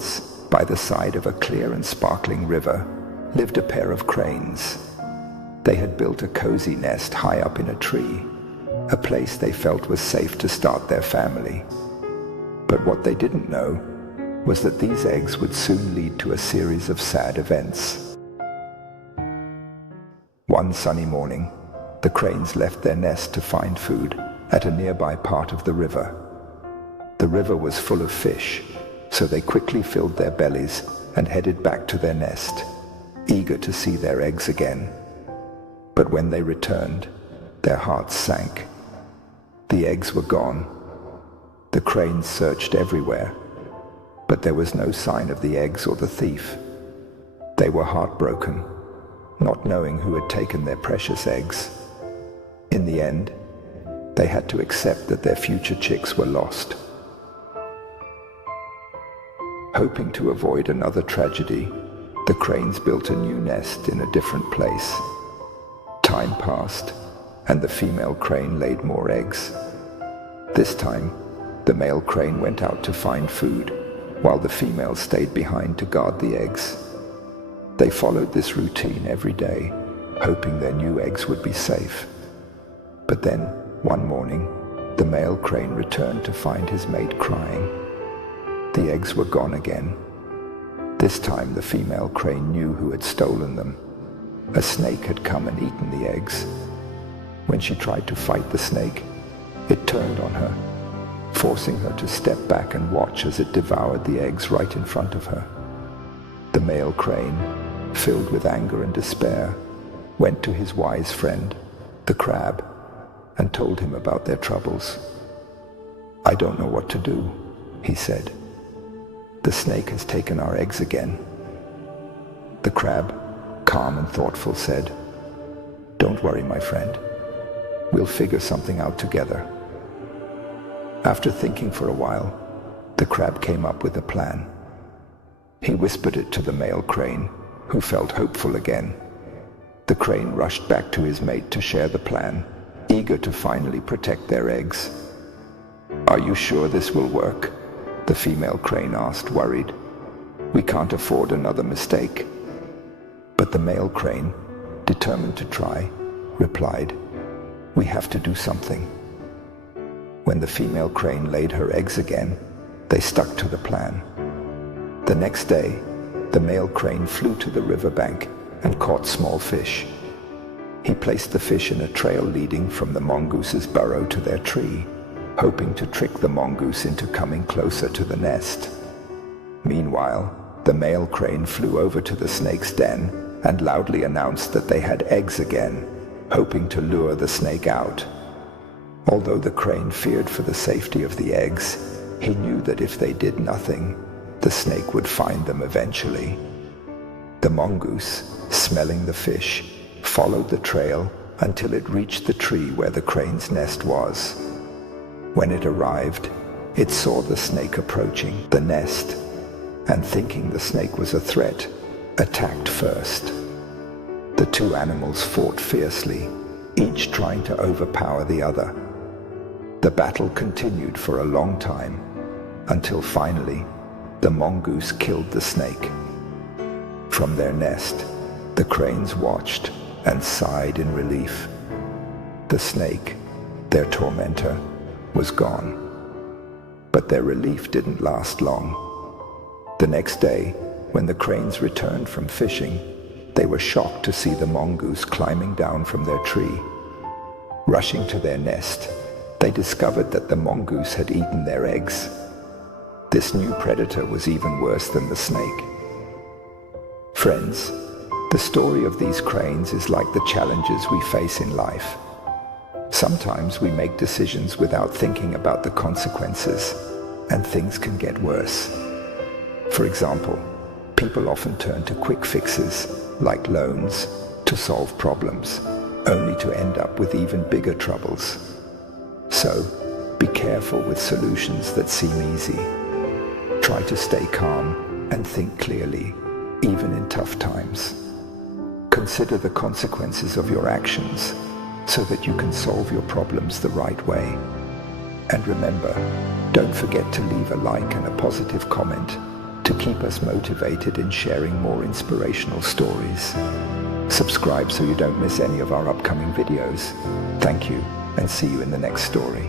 Once, by the side of a clear and sparkling river, lived a pair of cranes. They had built a cozy nest high up in a tree, a place they felt was safe to start their family. But what they didn't know was that these eggs would soon lead to a series of sad events. One sunny morning, the cranes left their nest to find food at a nearby part of the river. The river was full of fish, so they quickly filled their bellies and headed back to their nest, eager to see their eggs again. But when they returned, their hearts sank. The eggs were gone. The cranes searched everywhere, but there was no sign of the eggs or the thief. They were heartbroken, not knowing who had taken their precious eggs. In the end, they had to accept that their future chicks were lost. Hoping to avoid another tragedy, the cranes built a new nest in a different place. Time passed, and the female crane laid more eggs. This time, the male crane went out to find food, while the female stayed behind to guard the eggs. They followed this routine every day, hoping their new eggs would be safe. But then, one morning, the male crane returned to find his mate crying. The eggs were gone again. This time the female crane knew who had stolen them. A snake had come and eaten the eggs. When she tried to fight the snake, it turned on her, forcing her to step back and watch as it devoured the eggs right in front of her. The male crane, filled with anger and despair, went to his wise friend, the crab, and told him about their troubles. "I don't know what to do," he said. "The snake has taken our eggs again." The crab, calm and thoughtful, said, "Don't worry, my friend. We'll figure something out together." After thinking for a while, the crab came up with a plan. He whispered it to the male crane, who felt hopeful again. The crane rushed back to his mate to share the plan, eager to finally protect their eggs. "Are you sure this will work?" the female crane asked, worried. "We can't afford another mistake." But the male crane, determined to try, replied, "We have to do something." When the female crane laid her eggs again, they stuck to the plan. The next day, the male crane flew to the riverbank and caught small fish. He placed the fish in a trail leading from the mongoose's burrow to their tree, hoping to trick the mongoose into coming closer to the nest. Meanwhile, the male crane flew over to the snake's den and loudly announced that they had eggs again, hoping to lure the snake out. Although the crane feared for the safety of the eggs, he knew that if they did nothing, the snake would find them eventually. The mongoose, smelling the fish, followed the trail until it reached the tree where the crane's nest was. When it arrived, it saw the snake approaching the nest, and thinking the snake was a threat, attacked first. The two animals fought fiercely, each trying to overpower the other. The battle continued for a long time, until finally, the mongoose killed the snake. From their nest, the cranes watched and sighed in relief. The snake, their tormentor, was gone. But their relief didn't last long. The next day, when the cranes returned from fishing, they were shocked to see the mongoose climbing down from their tree. Rushing to their nest, they discovered that the mongoose had eaten their eggs. This new predator was even worse than the snake. Friends, the story of these cranes is like the challenges we face in life. Sometimes we make decisions without thinking about the consequences, and things can get worse. For example, people often turn to quick fixes, like loans, to solve problems, only to end up with even bigger troubles. So, be careful with solutions that seem easy. Try to stay calm and think clearly, even in tough times. Consider the consequences of your actions so that you can solve your problems the right way. And remember, don't forget to leave a like and a positive comment to keep us motivated in sharing more inspirational stories. Subscribe so you don't miss any of our upcoming videos. Thank you, and see you in the next story.